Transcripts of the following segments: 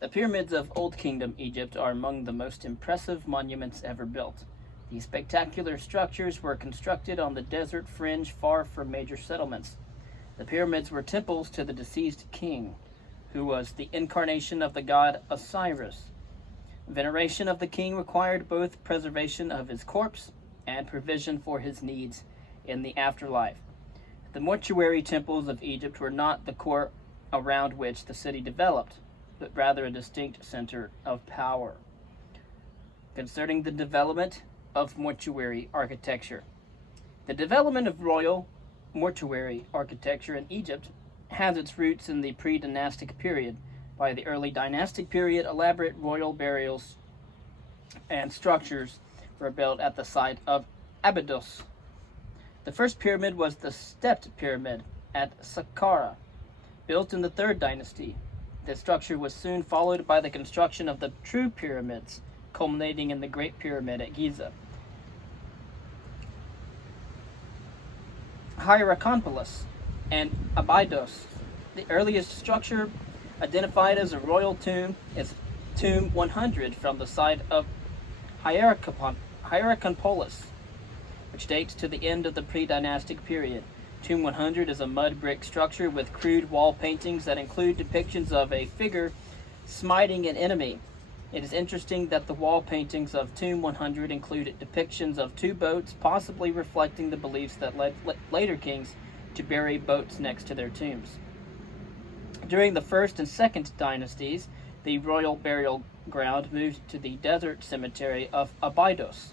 The pyramids of Old Kingdom Egypt are among the most impressive monuments ever built. These spectacular structures were constructed on the desert fringe far from major settlements. The pyramids were temples to the deceased king, who was the incarnation of the god Osiris. Veneration of the king required both preservation of his corpse and provision for his needs in the afterlife. The mortuary temples of Egypt were not the core around which the city developed, but rather a distinct center of power. Concerning the development of mortuary architecture. The development of royal mortuary architecture in Egypt has its roots in the pre-dynastic period. By the early dynastic period, elaborate royal burials and structures were built at the site of Abydos. The first pyramid was the stepped pyramid at Saqqara, built in the third dynasty. The structure was soon followed by the construction of the true pyramids, culminating in the Great Pyramid at Giza. Hierakonpolis and Abydos. The earliest structure identified as a royal tomb is Tomb 100 from the site of Hierakonpolis, which dates to the end of the pre-dynastic period. Tomb 100 is a mud brick structure with crude wall paintings that include depictions of a figure smiting an enemy. It is interesting that the wall paintings of Tomb 100 included depictions of two boats, possibly reflecting the beliefs that led later kings to bury boats next to their tombs. During the first and second dynasties, the royal burial ground moved to the desert cemetery of Abydos.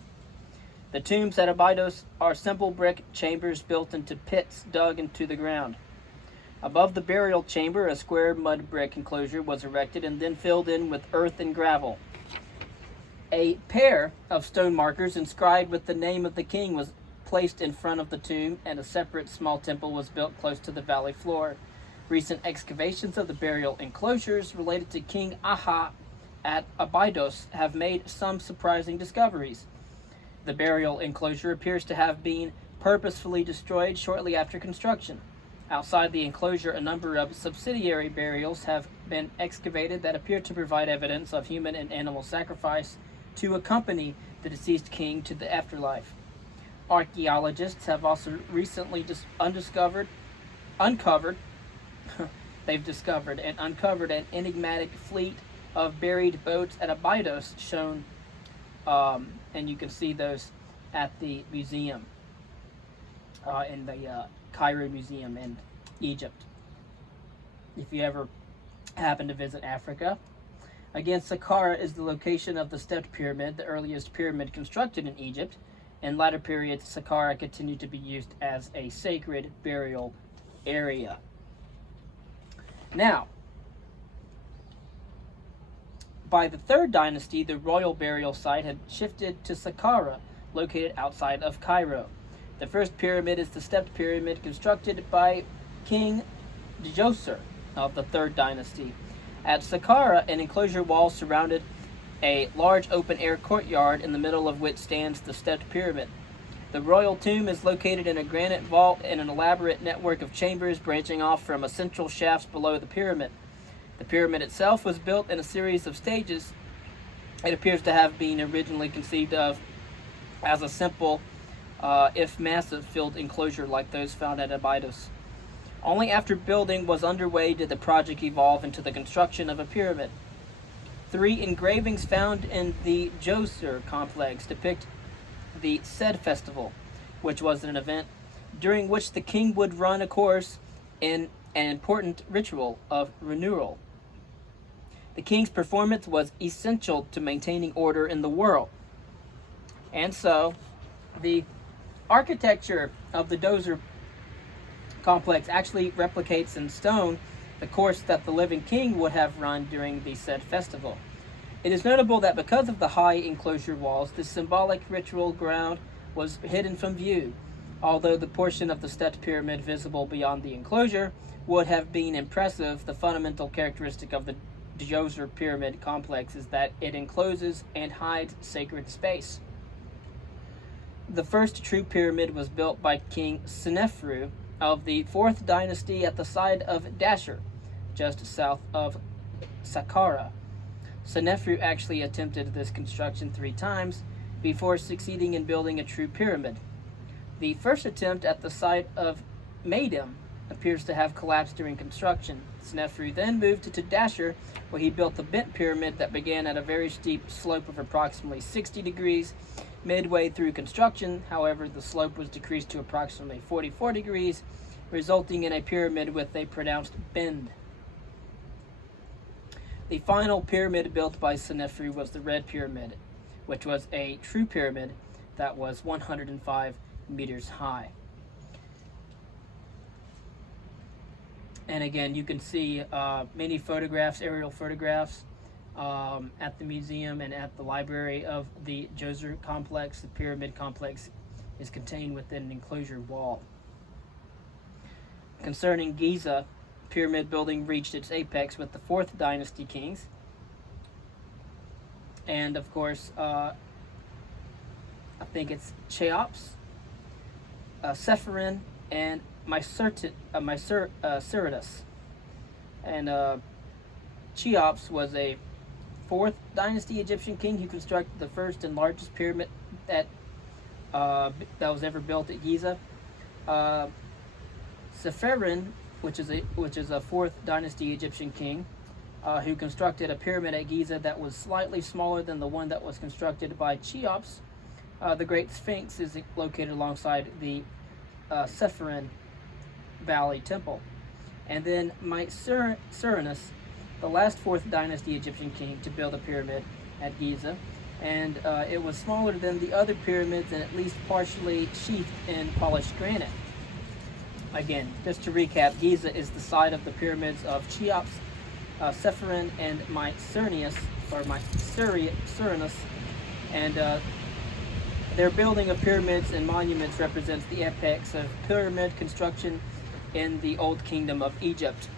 The tombs at Abydos are simple brick chambers built into pits dug into the ground. Above the burial chamber, a square mud brick enclosure was erected and then filled in with earth and gravel. A pair of stone markers inscribed with the name of the king was placed in front of the tomb, and a separate small temple was built close to the valley floor. Recent excavations of the burial enclosures related to King Aha at Abydos have made some surprising discoveries. The burial enclosure appears to have been purposefully destroyed shortly after construction. Outside the enclosure, a number of subsidiary burials have been excavated that appear to provide evidence of human and animal sacrifice to accompany the deceased king to the afterlife. Archaeologists have also recently uncovered an enigmatic fleet of buried boats at Abydos shown, and you can see those at the museum, in the Cairo Museum in Egypt, if you ever happen to visit Africa. Again, Saqqara is the location of the stepped pyramid, the earliest pyramid constructed in Egypt. In latter periods, Saqqara continued to be used as a sacred burial area. Now, by the third dynasty, the royal burial site had shifted to Saqqara, located outside of Cairo. The first pyramid is the stepped pyramid constructed by King Djoser of the third dynasty. At Saqqara, an enclosure wall surrounded a large open-air courtyard, in the middle of which stands the stepped pyramid. The royal tomb is located in a granite vault in an elaborate network of chambers branching off from a central shaft below the pyramid. The pyramid itself was built in a series of stages. It appears to have been originally conceived of as a simple, if massive, filled enclosure like those found at Abydos. Only after building was underway did the project evolve into the construction of a pyramid. 3 engravings found in the Djoser complex depict the Sed Festival, which was an event during which the king would run a course in an important ritual of renewal. The king's performance was essential to maintaining order in the world. And so, the architecture of the Djoser complex actually replicates in stone the course that the living king would have run during the said festival. It is notable that because of the high enclosure walls, this symbolic ritual ground was hidden from view. Although the portion of the stepped pyramid visible beyond the enclosure would have been impressive, the fundamental characteristic of the Djoser pyramid complex is that it encloses and hides sacred space. The first true pyramid was built by King Senefru of the 4th dynasty at the site of Dashur, just south of Saqqara. Senefru actually attempted this construction 3 times before succeeding in building a true pyramid. The first attempt at the site of Maidim appears to have collapsed during construction. Senefru then moved to Tadashur, where he built the bent pyramid that began at a very steep slope of approximately 60 degrees. Midway through construction, however, the slope was decreased to approximately 44 degrees, resulting in a pyramid with a pronounced bend. The final pyramid built by Senefru was the Red Pyramid, which was a true pyramid that was 105 meters high. And again, you can see many photographs, aerial photographs, at the museum and at the library of the Djoser complex. The pyramid complex is contained within an enclosure wall. Concerning Giza, pyramid building reached its apex with the 4th dynasty kings. And of course, I think it's Cheops, Sephirin, and Myceritus. And Cheops was a 4th dynasty Egyptian king who constructed the first and largest pyramid that was ever built at Giza. Sephirin, which is a 4th dynasty Egyptian king, who constructed a pyramid at Giza that was slightly smaller than the one that was constructed by Cheops. The Great Sphinx is located alongside the Sephirin Valley Temple. And then Mycerinus, the last 4th dynasty Egyptian king to build a pyramid at Giza, and it was smaller than the other pyramids and at least partially sheathed in polished granite. Again, just to recap, Giza is the site of the pyramids of Cheops, Sephirin, and Mycerinus, and their building of pyramids and monuments represents the apex of pyramid construction in the Old Kingdom of Egypt.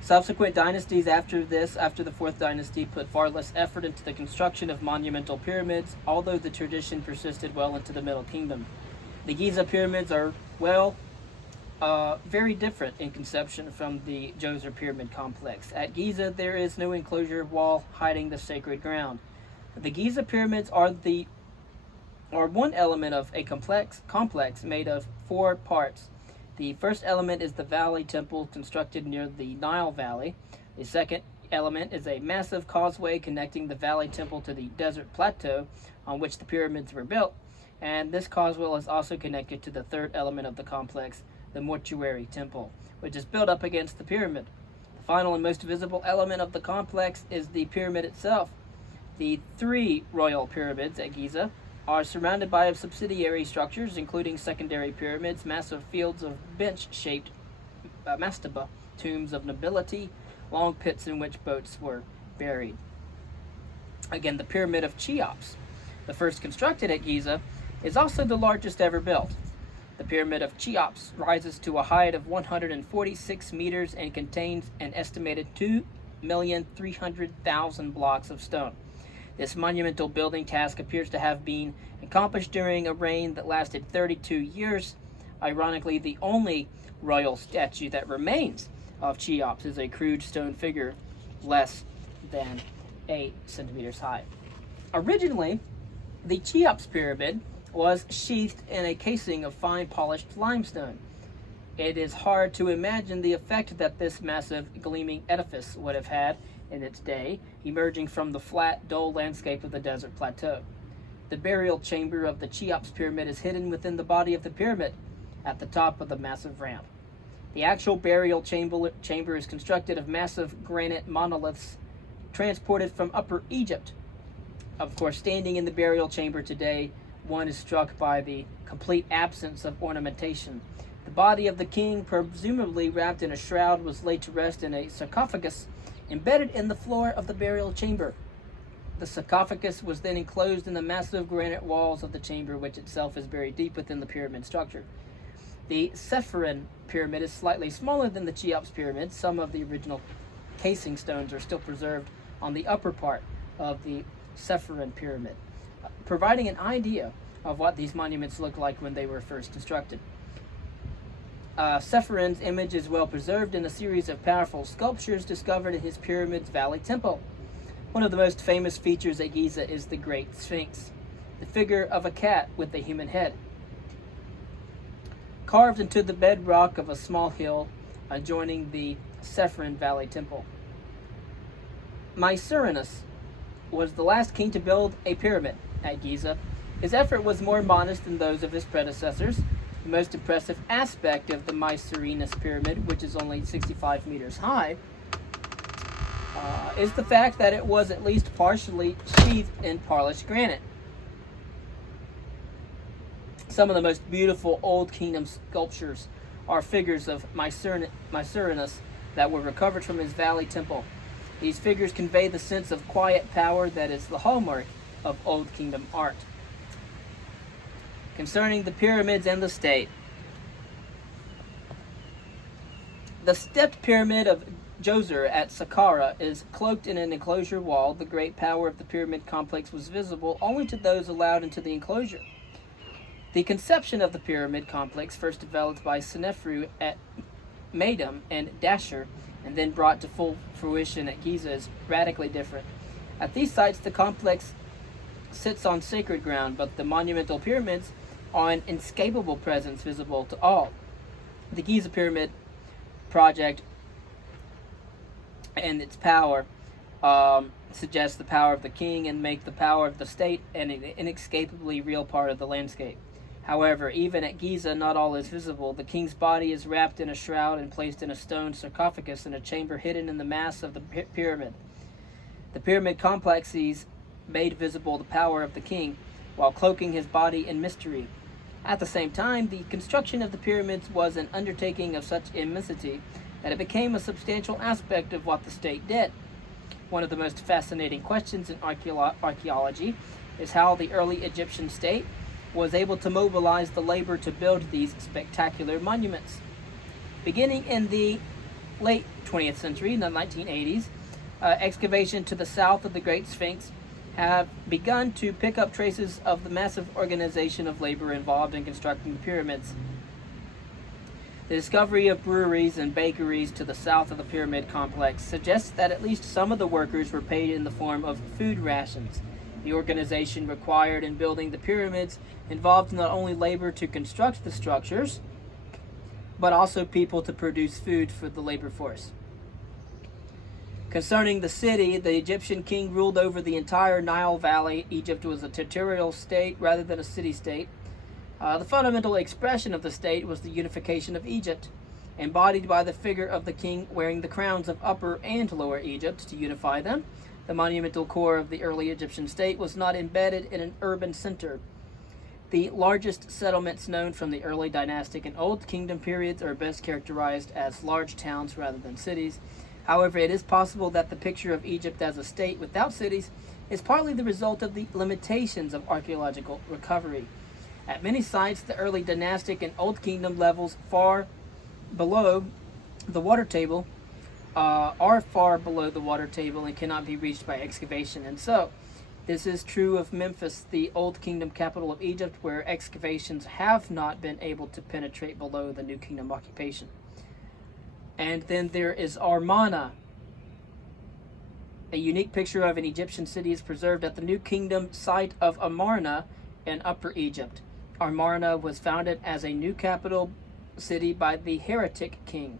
Subsequent dynasties after the 4th dynasty, put far less effort into the construction of monumental pyramids, although the tradition persisted well into the Middle Kingdom. The Giza pyramids are, very different in conception from the Djoser pyramid complex. At Giza, there is no enclosure wall hiding the sacred ground. The Giza pyramids are one element of a complex made of 4 parts. The first element is the Valley Temple constructed near the Nile Valley. The second element is a massive causeway connecting the Valley Temple to the desert plateau on which the pyramids were built. And this causeway is also connected to the third element of the complex, the Mortuary Temple, which is built up against the pyramid. The final and most visible element of the complex is the pyramid itself. The 3 royal pyramids at Giza are surrounded by subsidiary structures, including secondary pyramids, massive fields of bench-shaped mastaba, tombs of nobility, long pits in which boats were buried. Again, the Pyramid of Cheops, the first constructed at Giza, is also the largest ever built. The Pyramid of Cheops rises to a height of 146 meters and contains an estimated 2,300,000 blocks of stone. This monumental building task appears to have been accomplished during a reign that lasted 32 years. Ironically, the only royal statue that remains of Cheops is a crude stone figure less than 8 centimeters high. Originally, the Cheops pyramid was sheathed in a casing of fine polished limestone. It is hard to imagine the effect that this massive gleaming edifice would have had in its day, emerging from the flat, dull landscape of the desert plateau. The burial chamber of the Cheops pyramid is hidden within the body of the pyramid at the top of the massive ramp. The actual burial chamber is constructed of massive granite monoliths transported from Upper Egypt. Of course, standing in the burial chamber today, one is struck by the complete absence of ornamentation. The body of the king, presumably wrapped in a shroud, was laid to rest in a sarcophagus embedded in the floor of the burial chamber. The sarcophagus was then enclosed in the massive granite walls of the chamber, which itself is buried deep within the pyramid structure. The Sephirin pyramid is slightly smaller than the Cheops pyramid. Some of the original casing stones are still preserved on the upper part of the Sephirin pyramid, providing an idea of what these monuments looked like when they were first constructed. Sephirin's image is well preserved in a series of powerful sculptures discovered in his Pyramids Valley Temple. One of the most famous features at Giza is the Great Sphinx, the figure of a cat with a human head, carved into the bedrock of a small hill adjoining the Sephirin Valley Temple. Mycerinus was the last king to build a pyramid at Giza. His effort was more modest than those of his predecessors. The most impressive aspect of the Mycerinus pyramid, which is only 65 meters high, is the fact that it was at least partially sheathed in polished granite. Some of the most beautiful Old Kingdom sculptures are figures of Mycerinus that were recovered from his valley temple. These figures convey the sense of quiet power that is the hallmark of Old Kingdom art. Concerning the pyramids and the state, the stepped pyramid of Djoser at Saqqara is cloaked in an enclosure wall. The great power of the pyramid complex was visible only to those allowed into the enclosure. The conception of the pyramid complex, first developed by Senefru at Meidum and Dashur, and then brought to full fruition at Giza, is radically different. At these sites, the complex sits on sacred ground, but the monumental pyramids are an inescapable presence visible to all. The Giza Pyramid project and its power suggest the power of the king and make the power of the state an inescapably real part of the landscape. However, even at Giza, not all is visible. The king's body is wrapped in a shroud and placed in a stone sarcophagus in a chamber hidden in the mass of the pyramid. The pyramid complexes made visible the power of the king, while cloaking his body in mystery. At the same time, the construction of the pyramids was an undertaking of such immensity that it became a substantial aspect of what the state did. One of the most fascinating questions in archaeology is how the early Egyptian state was able to mobilize the labor to build these spectacular monuments. Beginning in the late 20th century, in the 1980s, excavation to the south of the Great Sphinx have begun to pick up traces of the massive organization of labor involved in constructing the pyramids. The discovery of breweries and bakeries to the south of the pyramid complex suggests that at least some of the workers were paid in the form of food rations. The organization required in building the pyramids involved not only labor to construct the structures, but also people to produce food for the labor force. Concerning the city, the Egyptian king ruled over the entire Nile Valley. Egypt was a territorial state rather than a city-state. The fundamental expression of the state was the unification of Egypt, embodied by the figure of the king wearing the crowns of Upper and Lower Egypt to unify them. The monumental core of the early Egyptian state was not embedded in an urban center. The largest settlements known from the early dynastic and Old Kingdom periods are best characterized as large towns rather than cities. However, it is possible that the picture of Egypt as a state without cities is partly the result of the limitations of archaeological recovery. At many sites, the early dynastic and Old Kingdom levels far below the water table are far below the water table and cannot be reached by excavation. And so, this is true of Memphis, the Old Kingdom capital of Egypt, where excavations have not been able to penetrate below the New Kingdom occupation. And then there is Amarna. A unique picture of an Egyptian city is preserved at the New Kingdom site of Amarna in Upper Egypt. Amarna was founded as a new capital city by the heretic king.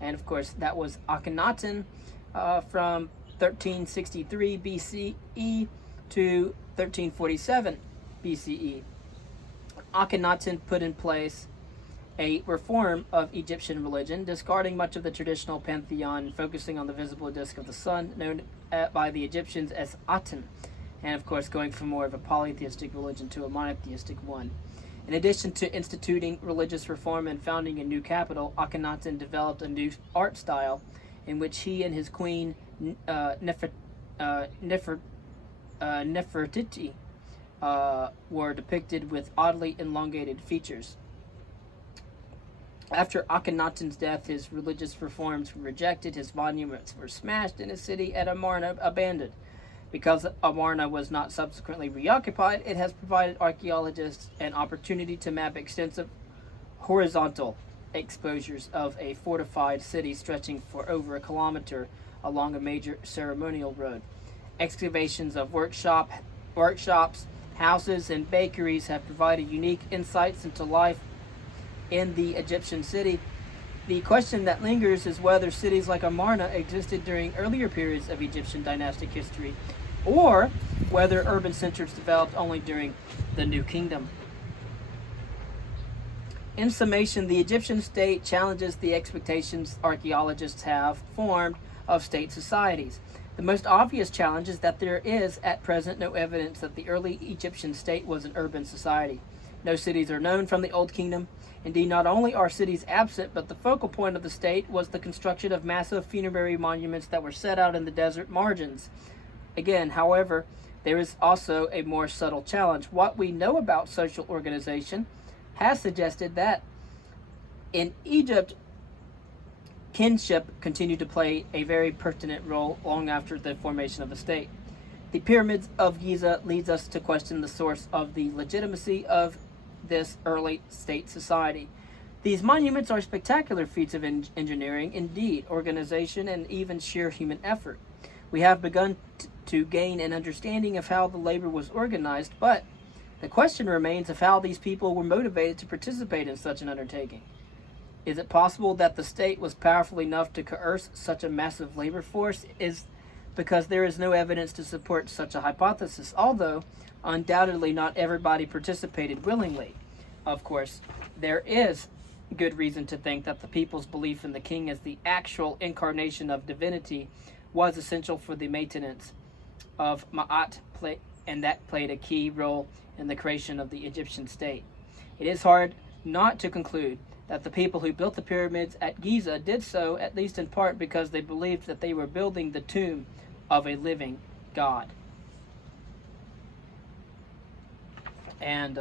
And of course, that was Akhenaten from 1363 BCE to 1347 BCE. Akhenaten put in place a reform of Egyptian religion, discarding much of the traditional pantheon and focusing on the visible disk of the sun, known by the Egyptians as Aten, and of course going from more of a polytheistic religion to a monotheistic one. In addition to instituting religious reform and founding a new capital, Akhenaten developed a new art style in which he and his queen Nefertiti were depicted with oddly elongated features. After Akhenaten's death, his religious reforms were rejected, his monuments were smashed, and his city at Amarna abandoned. Because Amarna was not subsequently reoccupied, it has provided archaeologists an opportunity to map extensive horizontal exposures of a fortified city stretching for over a kilometer along a major ceremonial road. Excavations of workshops, houses, and bakeries have provided unique insights into life in the Egyptian city. The question that lingers is whether cities like Amarna existed during earlier periods of Egyptian dynastic history, or whether urban centers developed only during the New Kingdom. In summation, the Egyptian state challenges the expectations archaeologists have formed of state societies. The most obvious challenge is that there is, at present, no evidence that the early Egyptian state was an urban society. No cities are known from the Old Kingdom. Indeed, not only are cities absent, but the focal point of the state was the construction of massive funerary monuments that were set out in the desert margins. Again, however, there is also a more subtle challenge. What we know about social organization has suggested that in Egypt, kinship continued to play a very pertinent role long after the formation of the state. The pyramids of Giza leads us to question the source of the legitimacy of this early state society. These monuments are spectacular feats of engineering, indeed, organization, and even sheer human effort. We have begun to gain an understanding of how the labor was organized, but the question remains of how these people were motivated to participate in such an undertaking. Is it possible that the state was powerful enough to coerce such a massive labor force? Because there is no evidence to support such a hypothesis, although undoubtedly not everybody participated willingly. Of course, there is good reason to think that the people's belief in the king as the actual incarnation of divinity was essential for the maintenance of Ma'at, and that played a key role in the creation of the Egyptian state. It is hard not to conclude that the people who built the pyramids at Giza did so, at least in part, because they believed that they were building the tomb of a living God. And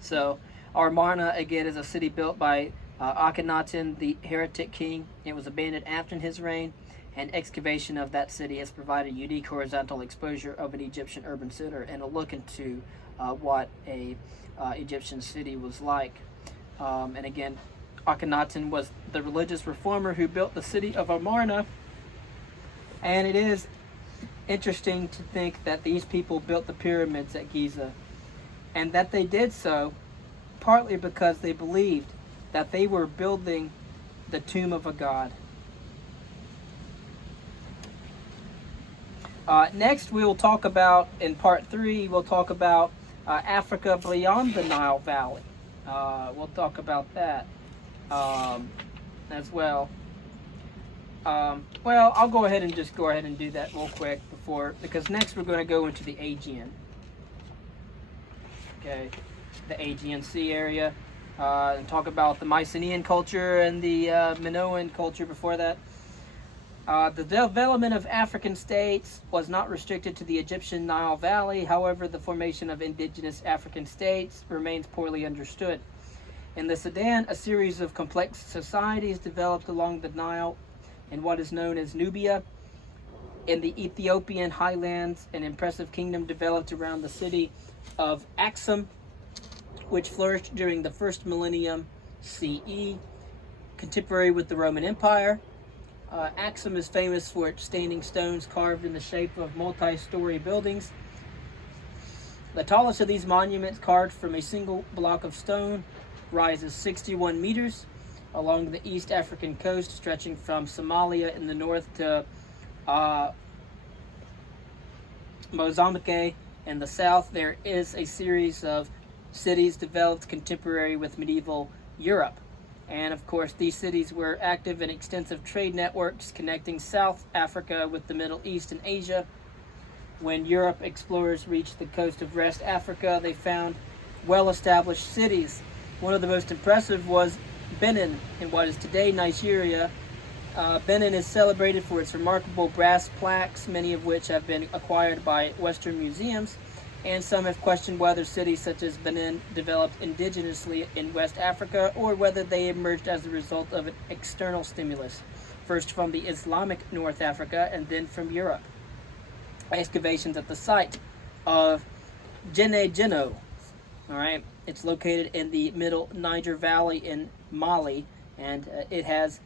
so Amarna, again, is a city built by Akhenaten, the heretic king. It was abandoned after his reign, and excavation of that city has provided unique horizontal exposure of an Egyptian urban center and a look into what a Egyptian city was like. And again, Akhenaten was the religious reformer who built the city of Amarna. And it is interesting to think that these people built the pyramids at Giza, and that they did so partly because they believed that they were building the tomb of a god. Next, we will talk about, in part 3, we'll talk about Africa beyond the Nile Valley. We'll talk about that as well. Well, I'll go ahead and do that real quick because next we're going to go into the Aegean. Okay, the Aegean Sea area, and talk about the Mycenaean culture and the Minoan culture before that. The development of African states was not restricted to the Egyptian Nile Valley. However, the formation of indigenous African states remains poorly understood. In the Sudan, a series of complex societies developed along the Nile in what is known as Nubia. In the Ethiopian highlands, an impressive kingdom developed around the city of Aksum, which flourished during the first millennium CE, contemporary with the Roman Empire. Aksum is famous for its standing stones carved in the shape of multi-story buildings. The tallest of these monuments, carved from a single block of stone, rises 61 meters along the East African coast, stretching from Somalia in the north to Mozambique in the south. There is a series of cities developed contemporary with medieval Europe. And of course, these cities were active in extensive trade networks connecting South Africa with the Middle East and Asia. When Europe explorers reached the coast of West Africa, they found well-established cities. One of the most impressive was Benin in what is today Nigeria. Benin is celebrated for its remarkable brass plaques, many of which have been acquired by Western museums, and some have questioned whether cities such as Benin developed indigenously in West Africa or whether they emerged as a result of an external stimulus, first from the Islamic North Africa and then from Europe. Excavations at the site of Djenné Djenno, all right, it's located in the middle Niger Valley in Mali, and it has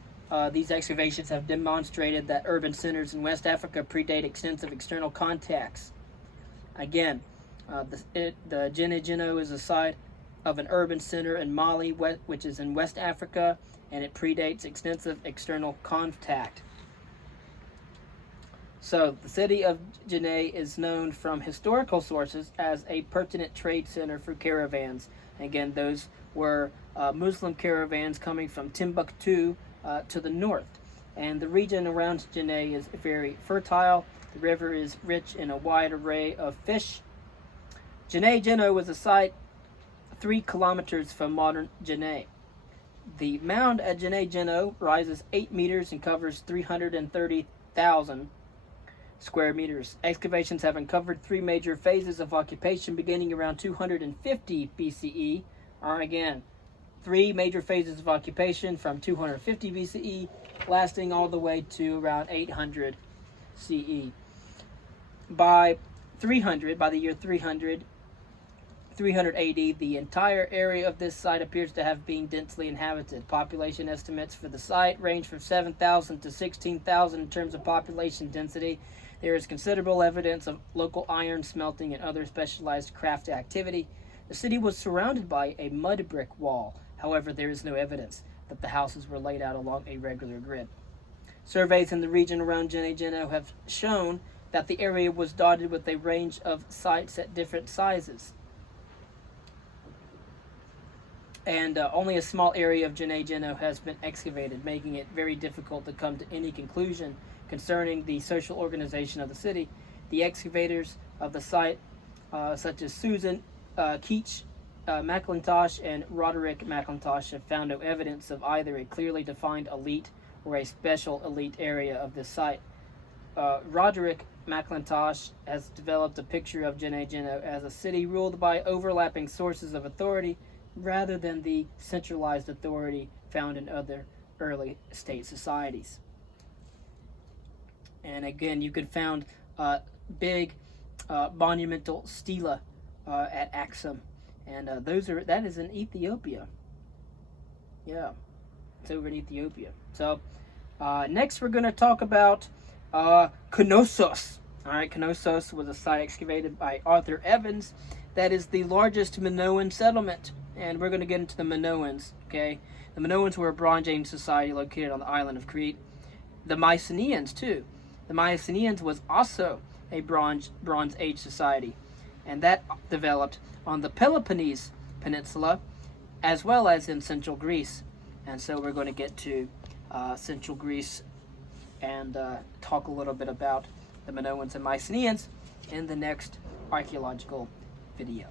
these excavations have demonstrated that urban centers in West Africa predate extensive external contacts. Again, the Djenné Djenno is a site of an urban center in Mali, which is in West Africa, and it predates extensive external contact. So, the city of Djenné is known from historical sources as a pertinent trade center for caravans. Again, those were Muslim caravans coming from Timbuktu to the north. And the region around Djenné is very fertile. The river is rich in a wide array of fish. Djenné Djenno was a site 3 kilometers from modern Djenné. The mound at Djenné Djenno rises 8 meters and covers 330,000 square meters. Excavations have uncovered 3 major phases of occupation beginning around 250 BCE. Again, 3 major phases of occupation from 250 BCE, lasting all the way to around 800 CE. By the year 300 AD, the entire area of this site appears to have been densely inhabited. Population estimates for the site range from 7,000 to 16,000 in terms of population density. There is considerable evidence of local iron smelting and other specialized craft activity. The city was surrounded by a mud brick wall. However, there is no evidence that the houses were laid out along a regular grid. Surveys in the region around Djenné Djenno have shown that the area was dotted with a range of sites at different sizes. And only a small area of Djenné Djenno has been excavated, making it very difficult to come to any conclusion concerning the social organization of the city. The excavators of the site, such as Susan Keach McIntosh and Roderick McIntosh, have found no evidence of either a clearly defined elite or a special elite area of this site. Roderick McIntosh has developed a picture of Djenné Djenno as a city ruled by overlapping sources of authority rather than the centralized authority found in other early state societies. And again, you could find big monumental stela at Axum, and that is in Ethiopia. Yeah, it's over in Ethiopia. So next we're going to talk about Knossos. All right, Knossos was a site excavated by Arthur Evans that is the largest Minoan settlement, and we're going to get into the Minoans. Okay, the Minoans were a Bronze Age society located on the island of Crete. The Mycenaeans too. The Mycenaeans was also a Bronze Age society, and that developed on the Peloponnese Peninsula as well as in Central Greece. And so we're going to get to Central Greece and talk a little bit about the Minoans and Mycenaeans in the next archaeological video.